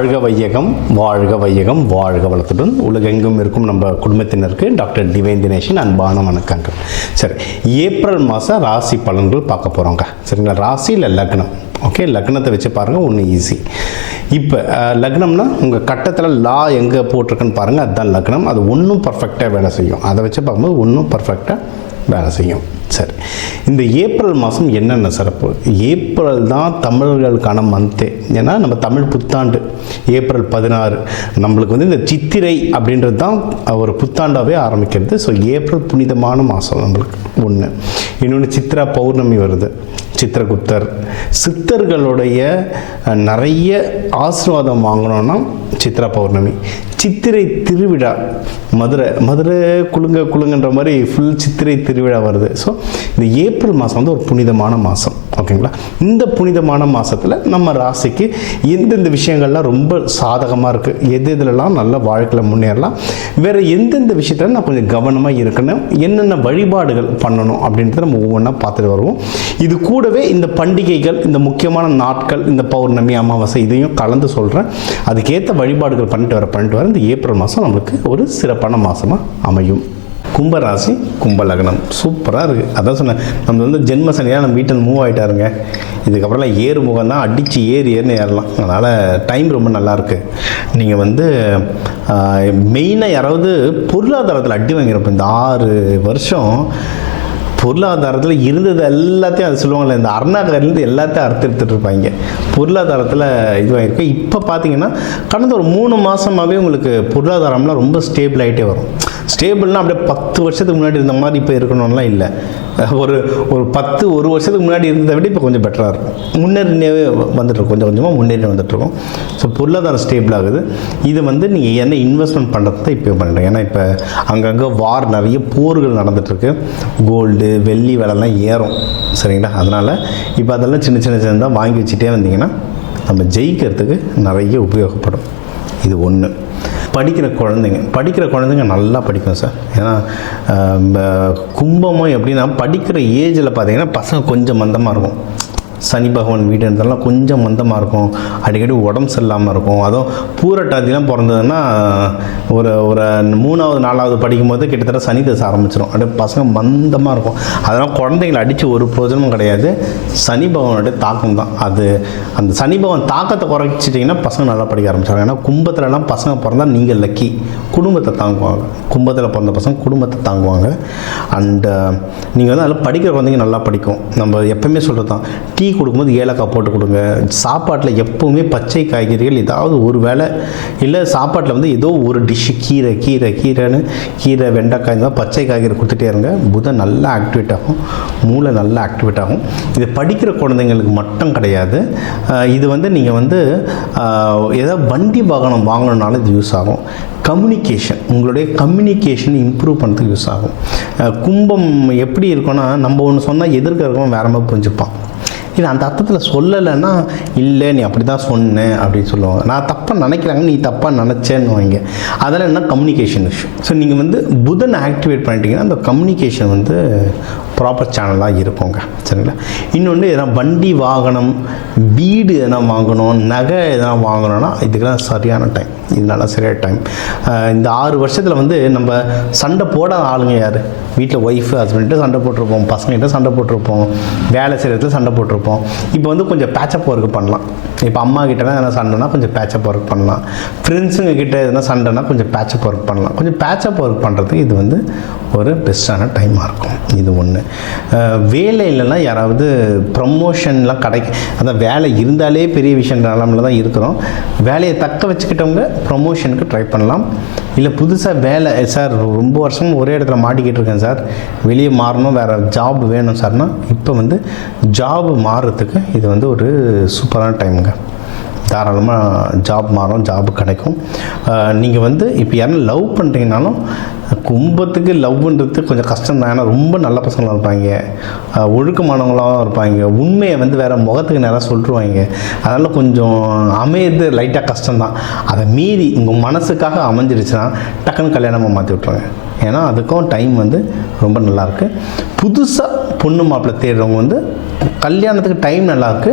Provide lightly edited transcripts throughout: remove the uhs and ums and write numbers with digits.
வாழ்க வையகம், வாழ்க வையகம், வாழ்க வளத்துடன் உலகெங்கும் இருக்கும் நம்ம குடும்பத்தினருக்கு டாக்டர் டிவைன் தினேஷின் அன்பான வணக்கங்கள். சரி, ஏப்ரல் மாதம் ராசி பலன்கள் பார்க்க போகிறோங்க. சரிங்களா? ராசி இல்லை லக்னம். ஓகே, லக்னத்தை வச்சு பாருங்கள், ஒன்று ஈஸி. இப்போ லக்னம்னா உங்கள் கட்டத்தில் லா எங்கே போட்டிருக்குன்னு பாருங்கள், அதுதான் லக்னம். அது ஒன்றும் பர்ஃபெக்டாக வேலை செய்யும். அதை வச்சு பார்க்கும்போது ஒன்றும் பர்ஃபெக்டாக வேலை செய்யும். சரி, இந்த ஏப்ரல் மாதம் என்னென்ன சிறப்பு? ஏப்ரல் தான் தமிழர்களுக்கான மந்த்தே. ஏன்னா நம்ம தமிழ் புத்தாண்டு ஏப்ரல் 16. நம்மளுக்கு வந்து இந்த சித்திரை அப்படின்றது தான் ஒரு புத்தாண்டாகவே ஆரம்பிக்கிறது. ஸோ ஏப்ரல் புனிதமான மாதம் நம்மளுக்கு ஒன்று. இன்னொன்று சித்ரா பௌர்ணமி வருது, சித்திரகுப்தர். சித்தர்களுடைய நிறைய ஆசீர்வாதம் வாங்கணும்னா சித்ரா பௌர்ணமி. சித்திரை திருவிழா, மதுரை குலுங்கன்ற மாதிரி ஃபுல் சித்திரை திருவிழா வருது. ஸோ இந்த ஏப்ரல் மாதம் வந்து ஒரு புனிதமான மாதம். ஓகேங்களா? இந்த புனிதமான மாதத்தில் நம்ம ராசிக்கு எந்தெந்த விஷயங்கள்லாம் ரொம்ப சாதகமாக இருக்குது, எதுலலாம் நல்ல வாழ்க்கையில் முன்னேறலாம், வேறு எந்தெந்த விஷயத்தில் நான் கொஞ்சம் கவனமாக இருக்கணும், என்னென்ன வழிபாடுகள் பண்ணணும் அப்படின்றத நம்ம ஒவ்வொன்றா பார்த்துட்டு வருவோம். இது கூடவே இந்த பண்டிகைகள், இந்த முக்கியமான நாட்கள், இந்த பௌர்ணமி, அமாவாசை இதையும் கலந்து சொல்கிறேன். அதுக்கேற்ற வழிபாடுகள் பண்ணிட்டு வர இந்த ஏப்ரல் மாதம் நம்மளுக்கு ஒரு சிறப்பான மாதமாக அமையும். கும்பராசி, கும்பலக்னம் சூப்பராக இருக்குது. அதான் சொன்னேன், நம்ம வந்து ஜென்ம சனியாக நம்ம வீட்டில் மூவ் ஆகிட்டாருங்க. இதுக்கப்புறம்லாம் ஏறு முகம் தான், அடித்து ஏறுன்னு ஏறலாம். அதனால் டைம் ரொம்ப நல்லாயிருக்கு. நீங்கள் வந்து மெயினாக யாராவது பொருளாதாரத்தில் அடி வாங்கிறப்ப இந்த 6 வருஷம் பொருளாதாரத்தில் இருந்தது எல்லாத்தையும் அது சொல்லுவாங்கள்ல, இந்த அருணாகரிலேருந்து எல்லாத்தையும் அறுத்துட்டு இருப்பாங்க. பொருளாதாரத்தில் இதுவாகிருக்கு. இப்போ பார்த்தீங்கன்னா கடந்த ஒரு 3 மாதமாகவே உங்களுக்கு பொருளாதாரம்லாம் ரொம்ப ஸ்டேபிள் ஆகிட்டே வரும். ஸ்டேபிள்னால் அப்படியே 10 வருஷத்துக்கு முன்னாடி இருந்த மாதிரி இப்போ இருக்கணும்லாம் இல்லை. ஒரு 1 வருஷத்துக்கு முன்னாடி இருந்ததை விட இப்போ கொஞ்சம் பெட்டராக இருக்கும். முன்னேறினே வந்துட்டுருக்கும், கொஞ்சம் கொஞ்சமாக முன்னேறி வந்துட்டுருக்கோம். ஸோ பொருளாதாரம் ஸ்டேபிள் ஆகுது. இது வந்து நீங்கள் என்ன இன்வெஸ்ட்மெண்ட் பண்ணுறது தான் இப்போ பண்ணுறீங்க. ஏன்னா இப்போ அங்கங்கே வார், நிறைய போர்கள் நடந்துகிட்ருக்கு. கோல்டு வெள்ளி விலைலாம் ஏறும். சரிங்களா? அதனால் இப்போ அதெல்லாம் சின்ன சின்னதாக வாங்கி வச்சுட்டே வந்தீங்கன்னா நம்ம ஜெயிக்கிறதுக்கு நிறைய உபயோகப்படும். இது ஒன்று. படிக்கிற குழந்தைங்க நல்லா படிக்கும் சார். ஏன்னா கும்பமும் எப்படின்னா படிக்கிற ஏஜில் பார்த்தீங்கன்னா பசங்க கொஞ்சம் மந்தமாக இருக்கும். சனி பகவான் வீடு இருந்தாலும் கொஞ்சம் மந்தமாக இருக்கும், அடிக்கடி உடம்பு சரியில்லாமல் இருக்கும். அதுவும் பூரட்டாதிலாம் பிறந்ததுன்னா ஒரு 3வது 4வது படிக்கும்போது கிட்டத்தட்ட சனி தசை ஆரம்பிச்சிடும். அப்படியே பசங்க மந்தமாக இருக்கும். அதனால் குழந்தைங்களை அடித்து ஒரு பிரயோஜனமும் கிடையாது. சனி பகவானுடைய தாக்கம் தான் அது. அந்த சனி பகவான் தாக்கத்தை குறைச்சிட்டிங்கன்னா பசங்க நல்லா படிக்க ஆரம்பிச்சாங்க. ஏன்னா கும்பத்துலலாம் பசங்க பிறந்தால் நீங்கள் லக்கி, குடும்பத்தை தாங்குவாங்க. கும்பத்தில் பிறந்த பசங்க குடும்பத்தை தாங்குவாங்க. அண்டு நீங்கள் வந்து அதில் படிக்கிற குழந்தைங்க நல்லா படிக்கும். நம்ம எப்போயுமே சொல்கிறது தான், டீ கொடுக்கும்போது ஏலக்காய் போட்டு கொடுங்க. சாப்பாட்டில் எப்போவுமே பச்சை காய்கறிகள் ஏதாவது ஒரு வேளை, இல்லை சாப்பாட்டில் வந்து ஏதோ ஒரு டிஷ்ஷு கீரை வெண்டைக்காய் இருந்தால் பச்சை காய்கறி கொடுத்துட்டே இருங்க. புதன் நல்லா ஆக்டிவேட் ஆகும், மூளை நல்லா ஆக்டிவேட் ஆகும். இது படிக்கிற குழந்தைங்களுக்கு மட்டும் கிடையாது. இது வந்து நீங்கள் வந்து ஏதாவது வண்டி வாகனம் வாங்கணுன்னாலும் இது யூஸ் ஆகும். கம்யூனிகேஷன், உங்களுடைய கம்யூனிகேஷன் இம்ப்ரூவ் பண்ணுறதுக்கு யூஸ் ஆகும். கும்பம் எப்படி இருக்குன்னா, நம்ம ஒன்று சொன்னால் எதிர்க்க இருக்கவங்க வேற மாதிரி புரிஞ்சுப்பான். இது அந்த அர்த்தத்தில் சொல்லலைன்னா, இல்லை நீ அப்படி தான் சொன்னேன் அப்படின்னு சொல்லுவாங்க. நான் தப்பாக நினைக்கிறாங்க, நீ தப்பாக நினச்சேன்னு வாங்க. அதெல்லாம் என்ன கம்யூனிகேஷன் இஷ்யூ. ஸோ நீங்கள் வந்து புதன் ஆக்டிவேட் பண்ணிட்டீங்கன்னா அந்த கம்யூனிகேஷன் வந்து ப்ராப்பர் சேனலாக இருக்குங்க. சரிங்களா? இன்னொன்று எதனா வண்டி வாகனம், வீடு எதனா வாங்கணும், நகை எதனா வாங்கணும்னா இதுக்கெல்லாம் சரியான டைம். இதனால சரியான டைம். இந்த 6 வருஷத்தில் வந்து நம்ம சண்டை போடாத ஆளுங்க யார்? வீட்டில் ஒய்ஃபு ஹஸ்பண்ட்டு சண்டை போட்டிருப்போம், பசங்கள்கிட்ட சண்டை போட்டிருப்போம், வேலை செய்கிறதுல சண்டை போட்டிருப்போம். இப்போ வந்து கொஞ்சம் பேச்சப் ஒர்க் பண்ணலாம். இப்போ அம்மா கிட்டனா எதனா சண்டைனா கொஞ்சம் பேச்சப் ஒர்க் பண்ணலாம். ஃப்ரெண்ட்ஸுங்க கிட்ட எதனா சண்டைனா கொஞ்சம் பேச்சப் ஒர்க் பண்ணலாம். கொஞ்சம் பேச்சப் ஒர்க் பண்ணுறதுக்கு இது வந்து ஒரு பெஸ்ட்டான டைமாக இருக்கும். இது ஒன்று. வேலை இல்லைன்னா யாராவது ப்ரமோஷன்லாம் அதான் வேலை இருந்தாலே பெரிய விஷயம் நிலமில் தான் இருக்கிறோம். வேலையை தக்க வச்சுக்கிட்டவங்க ப்ரமோஷனுக்கு ட்ரை பண்ணலாம். இல்லை புதுசாக வேலை, சார் ரொம்ப வருஷம் ஒரே இடத்துல மாட்டிக்கிட்டு இருக்கேன் சார், வெளியே மாறணும், வேறு ஜாப் வேணும் சார்னா இப்போ வந்து ஜாப் மாறுறதுக்கு இது வந்து ஒரு சூப்பரான டைமுங்க. தாராளமாக ஜாப் மாறும், ஜாப் கிடைக்கும். நீங்கள் வந்து இப்போ யாரும் லவ் பண்ணுறீங்கனாலும் கும்பத்துக்கு லவ்ன்றது கொஞ்சம் கஷ்டம் தான். ஏன்னா ரொம்ப நல்ல பசங்களாக இருப்பாங்க, ஒழுக்கமானவங்களாகவும் இருப்பாங்க, உண்மையை வந்து வேறு முகத்துக்கு நேராக சொல்லிடுவாங்க. அதனால் கொஞ்சம் அமையது லைட்டாக கஷ்டம்தான். அதை மீறி உங்கள் மனசுக்காக அமைஞ்சிருச்சுன்னா டக்குன்னு கல்யாணமாக மாற்றி விட்ருவாங்க. ஏன்னா அதுக்கும் டைம் வந்து ரொம்ப நல்லாயிருக்கு. புதுசாக பொண்ணு மாப்பிள்ளை தேடுறவங்க வந்து கல்யாணத்துக்கு டைம் நல்லாயிருக்கு.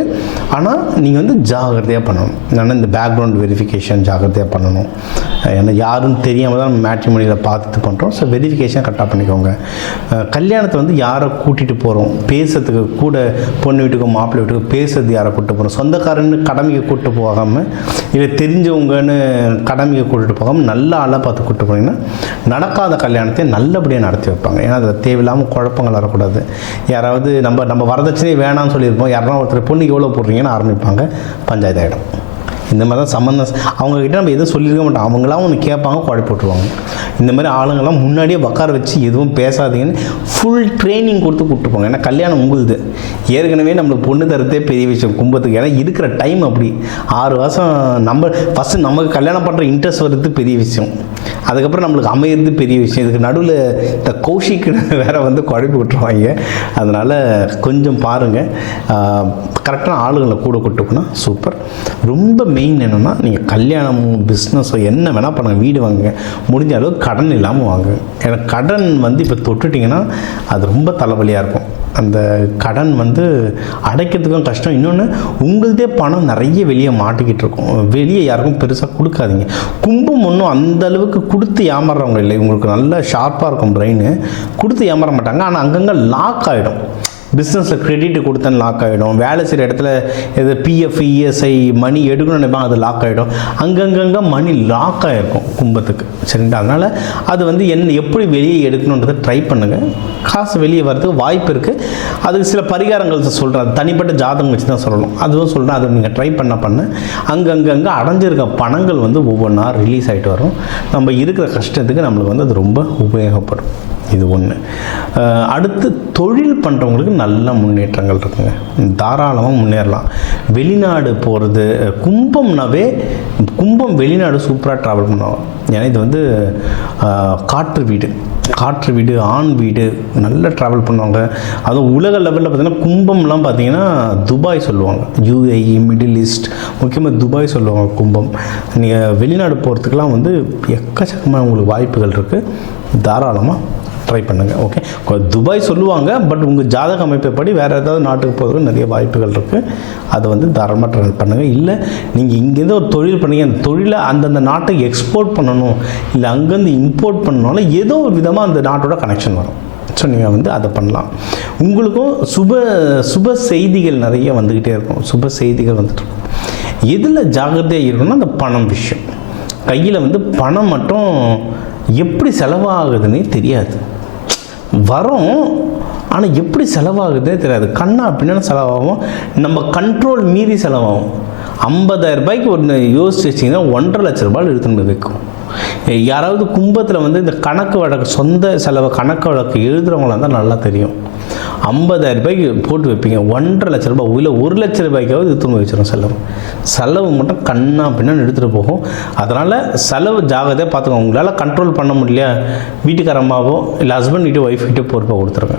ஆனால் நீங்கள் வந்து ஜாகிரதையாக பண்ணணும். ஏன்னா இந்த பேக்ரவுண்ட் வெரிஃபிகேஷன் ஜாகிரதையாக பண்ணணும். ஏன்னா யாரும் தெரியாமல் தான் நம்ம மேட்ரிமோனியில் பார்த்துட்டு பண்ணுறோம். ஸோ வெரிஃபிகேஷன் கரெக்டாக பண்ணிக்கோங்க. கல்யாணத்தை வந்து யாரை கூட்டிகிட்டு போகிறோம் பேசுறதுக்கு, கூட பொண்ணு வீட்டுக்கோ மாப்பிள்ளை வீட்டுக்கோ பேசுறது யாரை கூப்பிட்டு போகிறோம், சொந்தக்காரன்னு கடமைக்கு கூப்பிட்டு போகாமல், இல்லை தெரிஞ்சவங்கன்னு கடமைக்கு கூட்டிகிட்டு போகாமல் நல்ல ஆளாக பார்த்து கூப்பிட்டு போனீங்கன்னா நடக்காத கல்யாணத்தை நல்லபடியாக நடத்தி வைப்பாங்க. ஏன்னா அதில் தேவையில்லாமல் குழப்பங்கள் வரக்கூடாது. யாராவது நம்ம வரதட்சணையே வேணாம்னு சொல்லியிருப்போம், யாராவது ஒருத்தர் பொண்ணுக்கு எவ்வளோ போடுறீங்கன்னு ஆரம்பிப்பாங்க, பஞ்சாயத்து ஆகிடும். இந்த மாதிரி தான் சம்மந்தம். அவங்கக்கிட்ட நம்ம எதுவும் சொல்லியிருக்க மாட்டோம், அவங்களாம் ஒன்று கேட்பாங்க, குழப்பி போட்டுருவாங்க. இந்த மாதிரி ஆளுங்கள்லாம் முன்னாடியே உட்கார வச்சு எதுவும் பேசாதீங்கன்னு ஃபுல் ட்ரைனிங் கொடுத்து கூப்பிட்டு போங்க. ஏன்னா கல்யாணம் உங்களுது. ஏற்கனவே நம்மளுக்கு பொண்ணு தரத்தே பெரிய விஷயம் கும்பத்துக்கு. ஏன்னா இருக்கிற டைம் அப்படி 6 வருஷம் நம்ம ஃபஸ்ட்டு நமக்கு கல்யாணம் பண்ணுற இன்ட்ரெஸ்ட் வர்றது பெரிய விஷயம், அதுக்கப்புறம் நம்மளுக்கு அமையிறது பெரிய விஷயம். இதுக்கு நடுவில் இந்த கௌஷிக்குன்னு வேறு வந்து குழப்பி விட்டுருவாங்க. அதனால் கொஞ்சம் பாருங்கள், கரெக்டான ஆளுங்களை கூட கூப்பிட்டு போனால் சூப்பர். ரொம்ப மெயின் என்னென்னா, நீங்கள் கல்யாணமோ பிஸ்னஸோ என்ன வேணால் பண்ணுங்கள், வீடு வாங்குங்க, முடிஞ்ச அளவுக்கு கடன் இல்லாமல் வாங்குங்க. ஏன்னா கடன் வந்து இப்போ தொட்டுட்டிங்கன்னா அது ரொம்ப தலைவலியாக இருக்கும். அந்த கடன் வந்து அடைக்கிறதுக்கும் கஷ்டம். இன்னொன்று, உங்கள்தே பணம் நிறைய வெளியே மாட்டிக்கிட்டு இருக்கும், வெளியே யாருக்கும் பெருசாக கொடுக்காதீங்க. கும்பம் ஒன்றும் அந்த அளவுக்கு கொடுத்து ஏமாறுறவங்க இல்லை. உங்களுக்கு நல்லா ஷார்ப்பாக இருக்கும் பிரெயின், கொடுத்து ஏமாற மாட்டாங்க. ஆனால் அங்கங்கே லாக் ஆகிடும். பிஸ்னஸில் கிரெடிட் கொடுத்தேன்னு லாக் ஆகிடும். வேலை செய்கிற இடத்துல எது பிஎஃப் இஎஸ்ஐ மணி எடுக்கணும்னு நினைப்பாங்க, அது லாக் ஆகிடும். அங்கங்கங்கே மணி லாக் ஆகிருக்கும் கும்பத்துக்கு. சரிங்களா? அதனால் அது வந்து எப்படி வெளியே எடுக்கணுன்றதை ட்ரை பண்ணுங்கள். காசு வெளியே வரதுக்கு வாய்ப்பு இருக்குது. அதுக்கு சில பரிகாரங்கள் சொல்கிறேன், அது தனிப்பட்ட ஜாதகம் வச்சு தான் சொல்லணும். அதுவும் சொல்கிறேன், அதை நீங்கள் ட்ரை பண்ண அங்கங்கே அடைஞ்சிருக்க பணங்கள் வந்து ஒவ்வொன்றா ரிலீஸ் ஆகிட்டு வரும். நம்ம இருக்கிற கஷ்டத்துக்கு நம்மளுக்கு வந்து அது ரொம்ப உபயோகப்படும். இது ஒன்று. அடுத்து, தொழில் பண்ணுறவங்களுக்கு நல்ல முன்னேற்றங்கள் இருக்குங்க, தாராளமாக முன்னேறலாம். வெளிநாடு போகிறது, கும்பம் வெளிநாடு சூப்பராக ட்ராவல் பண்ணுவாங்க. ஏன்னா இது வந்து காற்று வீடு ஆண் வீடு, நல்லா ட்ராவல் பண்ணுவாங்க. அதுவும் உலக லெவலில் பார்த்திங்கன்னா கும்பம்லாம் பார்த்திங்கன்னா துபாய் சொல்லுவாங்க, யூஏஇ, மிடில் ஈஸ்ட், முக்கியமாக துபாய் சொல்லுவாங்க கும்பம். நீங்கள் வெளிநாடு போகிறதுக்கெலாம் வந்து எக்கச்சக்கமான உங்களுக்கு வாய்ப்புகள் இருக்குது, தாராளமாக ட்ரை பண்ணுங்கள். ஓகே, துபாய் சொல்லுவாங்க, பட் உங்கள் ஜாதக அமைப்பைப்படி வேறு ஏதாவது நாட்டுக்கு போகிறதுக்கு நிறைய வாய்ப்புகள் இருக்குது. அதை வந்து தாராளமாக ட்ரை பண்ணுங்கள். இல்லை நீங்கள் இங்கேருந்து ஒரு தொழில் பண்ணீங்க, அந்த தொழிலை அந்தந்த நாட்டுக்கு எக்ஸ்போர்ட் பண்ணணும், இல்லை அங்கேருந்து இம்போர்ட் பண்ணணும்னால ஏதோ ஒரு விதமாக அந்த நாட்டோட கனெக்ஷன் வரும். ஸோ நீங்கள் வந்து அதை பண்ணலாம். உங்களுக்கும் சுப செய்திகள் நிறைய வந்துக்கிட்டே இருக்கும், சுப செய்திகள் வந்துட்டுருக்கும். எதில் ஜாகிரதையாக இருக்கணும்னா அந்த பணம் விஷயம். கையில் வந்து பணம் மட்டும் எப்படி செலவாகுதுன்னே தெரியாது, வரும் ஆனால் எப்படி செலவாகுதே தெரியாது. கண்ணா அப்படின்னா செலவாகும், நம்ம கண்ட்ரோல் மீறி செலவாகும். 50,000 ரூபாய்க்கு ஒன்று யோசிச்சு வச்சிங்கன்னா 1.5 லட்ச ரூபாய் எடுத்துன்னு வைக்கும். யாராவது கும்பத்தில் வந்து இந்த கணக்கு வழக்கு, சொந்த செலவு கணக்கு வழக்கு எழுதுகிறவங்களாம் தான் நல்லா தெரியும். 50,000 ரூபாய்க்கு போட்டு வைப்பீங்க, 1.5 லட்ச ரூபாய் இல்லை 1 லட்ச ரூபாய்க்காவது எடுத்துன்னு வச்சிடும். செலவு மட்டும் கண்ணா பின்னான்னு எடுத்துகிட்டு போகும். அதனால் செலவு ஜாகிரதையாக பார்த்துக்கோங்க. உங்களால் கண்ட்ரோல் பண்ண முடியலையா, வீட்டுக்காரம்மாவோ இல்லை ஹஸ்பண்ட் கிட்டே ஒய்ஃப் கிட்டே பொறுப்பாக கொடுத்துருங்க.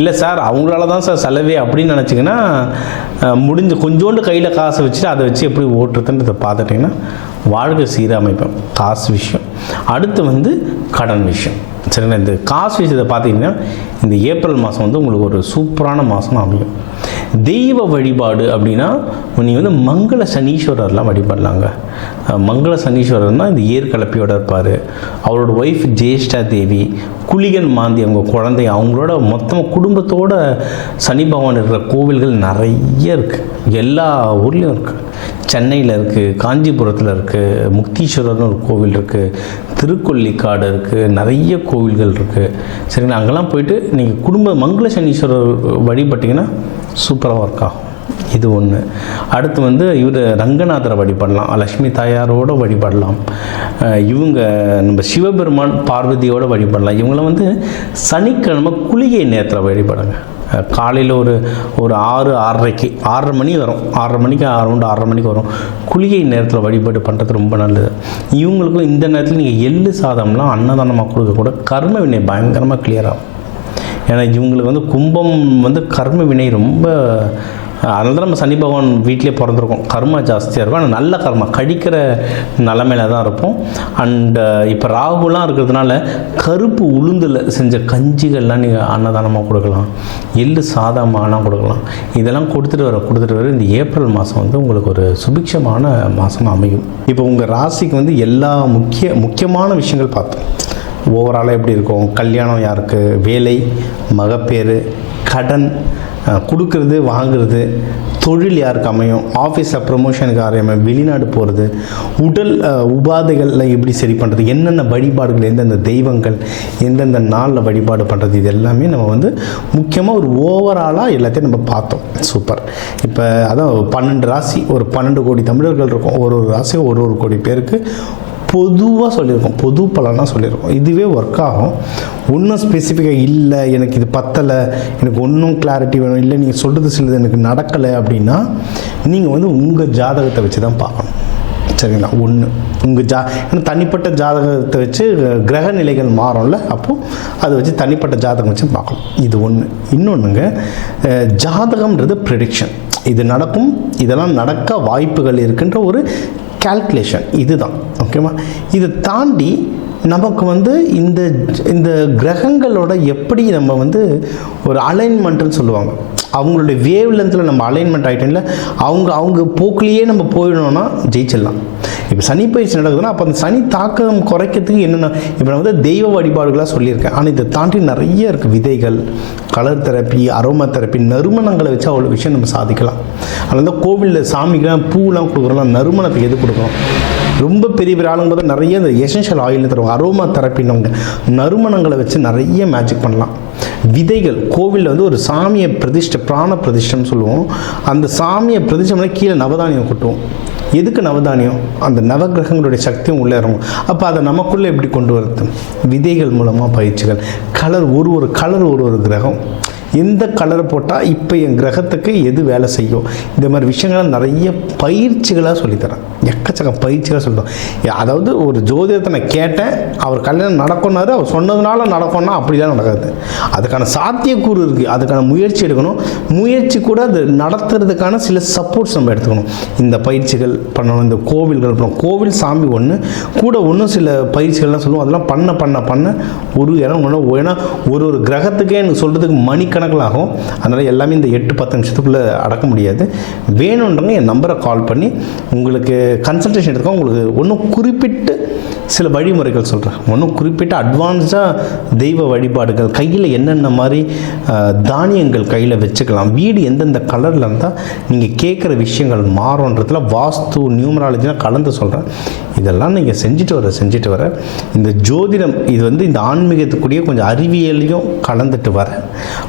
இல்லை சார் அவங்களால தான் சார் செலவே அப்படின்னு நினச்சிங்கன்னா, கொஞ்சோண்டு கையில் காசை வச்சுட்டு அதை வச்சு எப்படி ஓட்டுறதுன்றதை பார்த்துட்டிங்கன்னா வாழ்க்கை சீரமைப்பேன். காசு விஷயம். அடுத்து வந்து கடன் விஷயம். சரிங்களா? இந்த காசு விஷயத்தை பார்த்தீங்கன்னா இந்த ஏப்ரல் மாதம் வந்து உங்களுக்கு ஒரு சூப்பரான மாதம் அமையும். தெய்வ வழிபாடு அப்படின்னா நீங்கள் வந்து மங்கள சனீஸ்வரர்லாம் வழிபடலாங்க. மங்கள சனீஸ்வரர்னால் இந்த ஏற்கலப்பியோடு இருப்பார், அவரோட ஒய்ஃப் ஜேஷ்டா தேவி, குளிகன் மாந்தி அவங்க குழந்தை, அவங்களோட மொத்தமாக குடும்பத்தோட சனி பகவான் இருக்கிற கோவில்கள் நிறைய இருக்குது. எல்லா ஊர்லேயும் இருக்குது. சென்னையில் இருக்குது, காஞ்சிபுரத்தில் இருக்குது, முக்தீஸ்வரர்னு ஒரு கோவில் இருக்குது, திருக்கொல்லிக்காடு இருக்குது, நிறைய கோவில்கள் இருக்குது. சரிங்களா? அங்கெல்லாம் போயிட்டு நீங்கள் மங்கள சனீஸ்வரர் வழிபட்டிங்கன்னா சூப்பராக ஒர்க் ஆகும். இது ஒன்று. அடுத்து வந்து இவர் ரங்கநாதரை வழிபடலாம், லக்ஷ்மி தாயாரோடு வழிபடலாம். இவங்க நம்ம சிவபெருமான் பார்வதியோடு வழிபடலாம். இவங்கள வந்து சனிக்கிழமை குளிகை நேரத்தில் வழிபடுங்க. காலையில் ஒரு 6:30 மணி வரும், 6:30 மணிக்கு அரௌண்ட் 6:30 மணிக்கு வரும். குளிகை நேரத்தில் வழிபாடு பண்ணுறது ரொம்ப நல்லது. இவங்களுக்கும் இந்த நேரத்தில் நீங்கள் எள்ளு சாதம்லாம் அன்னதானமாக கொடுக்கக்கூட கர்ம வினை பயங்கரமாக கிளியர் ஆகும். ஏன்னா இவங்களுக்கு வந்து கும்பம் வந்து கர்ம வினை ரொம்ப அதனால தான் நம்ம சனி பகவான் வீட்டிலே பிறந்திருக்கோம். கர்மா ஜாஸ்தியாக இருக்கும், ஆனால் நல்ல கர்மா கழிக்கிற நிலமையில தான் இருப்போம். அண்டு இப்போ ராகுலாம் இருக்கிறதுனால கருப்பு உளுந்தில் செஞ்ச கஞ்சிகள்லாம் நீங்கள் அன்னதானமாக கொடுக்கலாம், எள்ளு சாதமாக கொடுக்கலாம். இதெல்லாம் கொடுத்துட்டு வர இந்த ஏப்ரல் மாதம் வந்து உங்களுக்கு ஒரு சுபிக்ஷமான மாதம் அமையும். இப்போ உங்கள் ராசிக்கு வந்து எல்லா முக்கியமான விஷயங்கள் பார்த்தோம். ஓவராலாக எப்படி இருக்கும், கல்யாணம் யாருக்கு, வேலை, மகப்பேறு, கடன், கொடுக்கறது வாங்கிறது, தொழில் யாருக்கு அமையும், ஆஃபீஸில் ப்ரமோஷனுக்கு அமையும், வெளிநாடு போகிறது, உடல் உபாதைகளில் எப்படி சரி பண்ணுறது, என்னென்ன வழிபாடுகள், எந்தெந்த தெய்வங்கள் எந்தெந்த நாளில் வழிபாடு பண்ணுறது, இது எல்லாமே நம்ம வந்து முக்கியமாக ஒரு ஓவராலாக எல்லாத்தையும் நம்ம பார்த்தோம். சூப்பர். இப்போ அதான் 12 ராசி, ஒரு 12 கோடி தமிழர்கள் இருக்கும். ஒரு ராசியும் ஒரு கோடி பேருக்கு பொதுவாக சொல்லியிருக்கோம், பொது பலனாக சொல்லியிருக்கோம். இதுவே ஒர்க் ஆகும். ஒன்றும் ஸ்பெசிஃபிக்காக இல்லை, எனக்கு இது பத்தலை, எனக்கு ஒன்றும் கிளாரிட்டி வேணும், இல்லை நீங்கள் சொல்கிறது சிலது எனக்கு நடக்கலை அப்படின்னா நீங்கள் வந்து உங்கள் ஜாதகத்தை வச்சு தான் பார்க்கணும். சரிங்களா? ஒன்று உங்கள் ஏன்னா தனிப்பட்ட ஜாதகத்தை வச்சு கிரக நிலைகள் மாறும்ல, அப்போது அதை வச்சு தனிப்பட்ட ஜாதகம் வச்சு பார்க்கணும். இது ஒன்று. இன்னொன்றுங்க, ஜாதகம்ன்றது ப்ரெடிக்ஷன். இது நடக்கும், இதெல்லாம் நடக்க வாய்ப்புகள் இருக்குன்ற ஒரு கால்குலேஷன், இதுதான். ஓகேவா? இதை தாண்டி நமக்கு வந்து இந்த கிரகங்களோட எப்படி நம்ம வந்து ஒரு அலைன்மெண்ட்டுன்னு சொல்லுவாங்க, அவங்களுடைய வேவ் லென்த்தில் நம்ம அலைன்மெண்ட் ஆகிட்டோம்ல, அவங்க போக்குலேயே நம்ம போயிடணும்னா ஜெயிச்சிடலாம். இப்போ சனி பயிற்சி நடக்குதுன்னா அப்போ அந்த சனி தாக்கம் குறைக்கிறதுக்கு என்னென்ன, இப்போ நான் வந்து தெய்வ வழிபாடுகளாக சொல்லியிருக்கேன். ஆனால் இதை தாண்டி நிறைய இருக்குது. விதைகள், கலர் தெரப்பி, அரோமா தெரப்பி, நறுமணங்களை வச்சு அவ்வளோ விஷயம் நம்ம சாதிக்கலாம். அதனால தான் கோவிலில் சாமிக்கெலாம் பூலாம் கொடுக்குறோம்னா நறுமணத்துக்கு எது கொடுக்கணும். ரொம்ப பெரிய ஆளுங்க போது நிறைய இந்த எசென்ஷியல் ஆயில்னு தருவாங்க, அரோமா தெரப்பின்னு. நறுமணங்களை வச்சு நிறைய மேஜிக் பண்ணலாம். விதைகள், கோவிலில் வந்து ஒரு சாமியை பிராண பிரதிஷ்டம்னு சொல்லுவோம். அந்த சாமியை பிரதிஷ்டம்னா கீழே நவதானியம் கொட்டுவோம். எதுக்கு நவதானியம்? அந்த நவகிரகங்களுடைய சக்தியும் உள்ளே இறங்கும். அப்போ அதை நமக்குள்ளே எப்படி கொண்டு வரது? விதைகள் மூலமாக பயிற்சிகள். கலர், ஒரு கலர் ஒரு கிரகம், எந்த கலரை போட்டால் இப்போ என் கிரகத்துக்கு எது வேலை செய்யும், இந்த மாதிரி விஷயங்களை நிறைய பயிற்சிகளாக சொல்லித்தரேன். எக்கச்சக்கம் பயிற்சிகளாக சொல்லிட்டோம். அதாவது ஒரு ஜோதிடத்தை நான் கேட்டேன், அவர் கல்யாணம் நடக்கும்னாரு, அவர் சொன்னதுனால நடக்கும்னா அப்படிலாம் நடக்காது. அதுக்கான சாத்தியக்கூறு இருக்குது, அதுக்கான முயற்சி எடுக்கணும். முயற்சி கூட அது நடத்துறதுக்கான சில சப்போர்ட்ஸ் நம்ம எடுத்துக்கணும். இந்த பயிற்சிகள் பண்ணணும், இந்த கோவில்கள் பண்ணணும். கோவில் சாமி ஒன்று கூட ஒன்றும் சில பயிற்சிகள்லாம் சொல்லுவோம். அதெல்லாம் பண்ண ஒரு இடம் ஏன்னா ஒரு கிரகத்துக்கே எனக்கு சொல்கிறதுக்கு மணிக்கணக்கில் ஆகும். அதனால் எல்லாமே இந்த 8-10 நிமிஷத்துக்குள்ளே அடக்க முடியாது. வேணுன்றவங்க என் நம்பரை கால் பண்ணி உங்களுக்கு கன்சல்டேஷன் எடுத்துக்கோங்க. உங்களுக்கு ஒன்றும் குறிப்பிட்டு சில வழிமுறைகள் சொல்கிறேன். ஒன்றும் குறிப்பிட்ட அட்வான்ஸாக தெய்வ வழிபாடுகள், கையில் என்னென்ன மாதிரி தானியங்கள் கையில் வச்சுக்கலாம், வீடு எந்தெந்த கலரில் இருந்தால் நீங்கள் கேட்குற விஷயங்கள் மாறுன்றதுல வாஸ்து, நியூமராலஜிலாம் கலந்து சொல்கிறேன். இதெல்லாம் நீங்கள் செஞ்சுட்டு வர இந்த ஜோதிடம், இது வந்து இந்த ஆன்மீகத்துக்குரிய கொஞ்சம் அறிவியலையும் கலந்துட்டு வர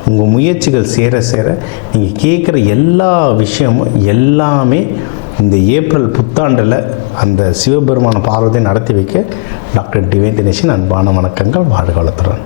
உங்கள் முயற்சிகள் சேர நீங்கள் கேட்குற எல்லா விஷயமும் எல்லாமே இந்த ஏப்ரல் புத்தாண்டில் அந்த சிவபெருமான பார்வதியை நடத்தி வைக்க டாக்டர் டிவைன் தினேஷன் அன்பான வணக்கங்கள். வாழ்க வளத்துடன்.